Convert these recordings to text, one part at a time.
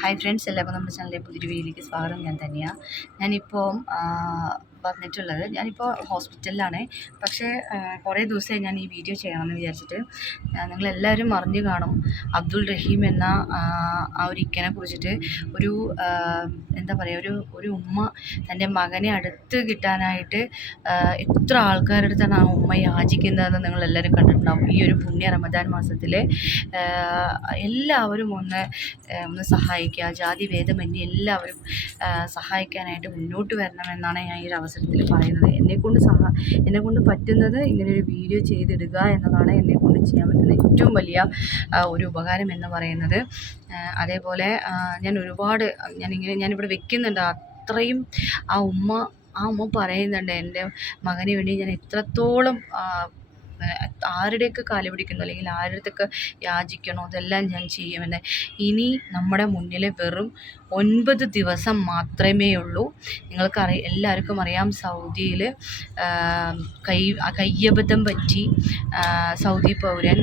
Hi friends എല്ലാവർക്കും നമ്മുടെ ചാനലിലെ പുതിയൊരു വീഡിയോയിലേക്ക് സ്വാഗതം. ഞാൻ തന്നെയാണ് ഞാനിപ്പോൾ വന്നിട്ടുള്ളത്. ഞാനിപ്പോൾ ഹോസ്പിറ്റലിലാണ്. പക്ഷേ കുറേ ദിവസമായി ഞാൻ ഈ വീഡിയോ ചെയ്യണമെന്ന് വിചാരിച്ചിട്ട് നിങ്ങളെല്ലാവരും അറിഞ്ഞു കാണും. അബ്ദുൾ റഹീം എന്ന ആ, ഒരു ഇക്കനെ കുറിച്ചിട്ട് ഒരു എന്താ പറയുക ഒരു ഒരു ഉമ്മ തന്റെ മകനെ അടുത്ത് കിട്ടാനായിട്ട് എത്ര ആൾക്കാരുടെ അടുത്താണ് ആ ഉമ്മ യാചിക്കുന്നതെന്ന് നിങ്ങളെല്ലാവരും കണ്ടിട്ടുണ്ടാവും. ഈ ഒരു പുണ്യ റമദാൻ മാസത്തിൽ എല്ലാവരും ഒന്ന് ഒന്ന് സഹായിക്കുക. ജാതി ഭേദമന്യേ എല്ലാവരും സഹായിക്കാനായിട്ട് മുന്നോട്ട് വരണമെന്നാണ് ഞാൻ ഈ ഒരു അവസരത്തിൽ പറയുന്നത്. എന്നെക്കൊണ്ട് സഹ എന്നെക്കൊണ്ട് പറ്റുന്നത് ഇങ്ങനൊരു വീഡിയോ ചെയ്തിടുക എന്നതാണ് എന്നെക്കൊണ്ട് ചെയ്യാൻ പറ്റുന്ന ഏറ്റവും വലിയ ഒരു ഉപകാരം എന്ന് പറയുന്നത്. അതേപോലെ ഞാൻ ഒരുപാട് ഞാനിങ്ങനെ ഞാനിവിടെ വെക്കുന്നുണ്ട്. അത്രയും ആ ഉമ്മ ആ ഉമ്മ പറയുന്നുണ്ട്. എന്റെ മകന് വേണ്ടി ഞാൻ എത്രത്തോളം ആരുടെയൊക്കെ കാൽ പിടിക്കുന്നു അല്ലെങ്കിൽ ആരുടെ അടുത്തൊക്കെ യാചിക്കണോ അതെല്ലാം ഞാൻ ചെയ്യുമെന്ന്. ഇനി നമ്മുടെ മുന്നിൽ വെറും ഒൻപത് ദിവസം മാത്രമേ ഉള്ളൂ. നിങ്ങൾക്കറി എല്ലാവർക്കും അറിയാം സൗദിയിൽ കൈ കയ്യബദ്ധം പറ്റി സൗദി പൗരൻ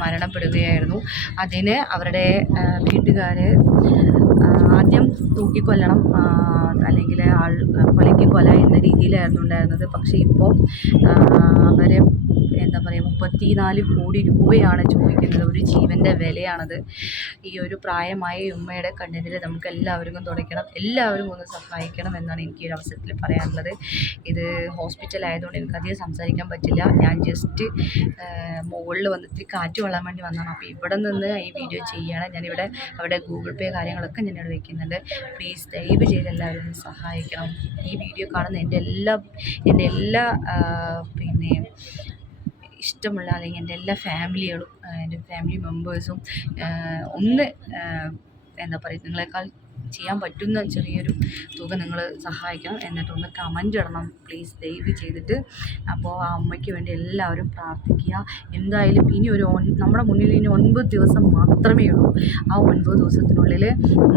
മരണപ്പെടുകയായിരുന്നു. അതിന് അവരുടെ വീട്ടുകാർ ആദ്യം തൂക്കിക്കൊല്ലണം അല്ലെങ്കിൽ ആൾ കൊലയ്ക്ക് കൊല എന്ന രീതിയിലായിരുന്നു ഉണ്ടായിരുന്നത്. പക്ഷേ ഇപ്പോൾ മുപ്പത്തിനാല് കോടി രൂപയാണ് ചോദിക്കുന്നത്. ഒരു ജീവന്റെ വിലയാണത്. ഈ ഒരു പ്രായമായ ഉമ്മയുടെ കണ്ണീരിൽ നമുക്ക് എല്ലാവർക്കും തുടയ്ക്കണം. എല്ലാവരും ഒന്ന് സഹായിക്കണം എന്നാണ് എനിക്ക് ഒരു അവസരത്തിൽ പറയാനുള്ളത്. ഇത് ഹോസ്പിറ്റൽ ആയതുകൊണ്ട് എനിക്ക് അധികം സംസാരിക്കാൻ പറ്റില്ല. ഞാൻ ജസ്റ്റ് മുകളിൽ വന്നിട്ട് കാറ്റ് കൊള്ളാൻ വേണ്ടി വന്നതാണ്. അപ്പോൾ ഇവിടെ നിന്ന് ഈ വീഡിയോ ചെയ്യുകയാണ് ഞാനിവിടെ അവിടെ ഗൂഗിൾ പേ കാര്യങ്ങളൊക്കെ ഞാനിവിടെ വയ്ക്കുന്നുണ്ട് പ്ലീസ് ദയവ് ചെയ്ത് എല്ലാവരും സഹായിക്കണം. ഈ വീഡിയോ കാണുന്ന എന്റെ എല്ലാ എന്റെ എല്ലാ പിന്നെ ഇഷ്ടമുള്ള അല്ലെങ്കിൽ എന്റെ എല്ലാ ഫാമിലികളും എന്റെ ഫാമിലി മെമ്പേഴ്സും ഒന്ന് എന്താ പറയുക നിങ്ങളെക്കാൾ ചെയ്യാൻ പറ്റുന്ന ചെറിയൊരു തുക നിങ്ങൾ സഹായിക്കണം. എന്നിട്ടൊന്ന് കമന്റ് ഇടണം. പ്ലീസ് ദയവ് ചെയ്തിട്ട്. അപ്പോൾ ആ അമ്മയ്ക്ക് വേണ്ടി എല്ലാവരും പ്രാർത്ഥിക്കുക. എന്തായാലും ഇനി ഒരു നമ്മുടെ മുന്നിൽ ഇനി ഒൻപത് ദിവസം മാത്രമേ ഉള്ളൂ. ആ ഒൻപത് ദിവസത്തിനുള്ളിൽ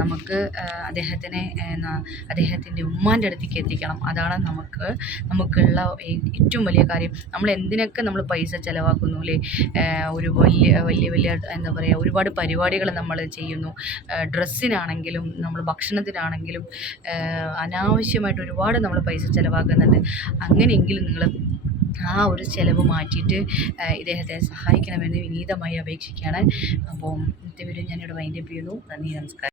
നമുക്ക് അദ്ദേഹത്തിനെ അദ്ദേഹത്തിന്റെ ഉമ്മാന്റെ അടുത്തേക്ക് എത്തിക്കണം. അതാണ് നമുക്ക് നമുക്കുള്ള ഏറ്റവും വലിയ കാര്യം. നമ്മൾ എന്തിനൊക്കെ നമ്മൾ പൈസ ചിലവാക്കുന്നു അല്ലേ? ഒരു വലിയ വലിയ വലിയ എന്താ പറയുക ഒരുപാട് പരിപാടികൾ നമ്മൾ ചെയ്യുന്നു. ഡ്രസ്സിനാണെങ്കിലും നമ്മൾ ഭക്ഷണത്തിനാണെങ്കിലും അനാവശ്യമായിട്ട് ഒരുപാട് നമ്മൾ പൈസ ചിലവാക്കുന്നുണ്ട്. അങ്ങനെയെങ്കിലും നിങ്ങൾ ആ ഒരു ചിലവ് മാറ്റിയിട്ട് ഇദ്ദേഹത്തെ സഹായിക്കണമെന്ന് വിനീതമായി അപേക്ഷിക്കുകയാണ്. അപ്പോൾ ഇന്നത്തെ വീഡിയോ ഞാനിവിടെ വൈൻഡപ്പ് ചെയ്യുന്നു. നന്ദി നമസ്കാരം.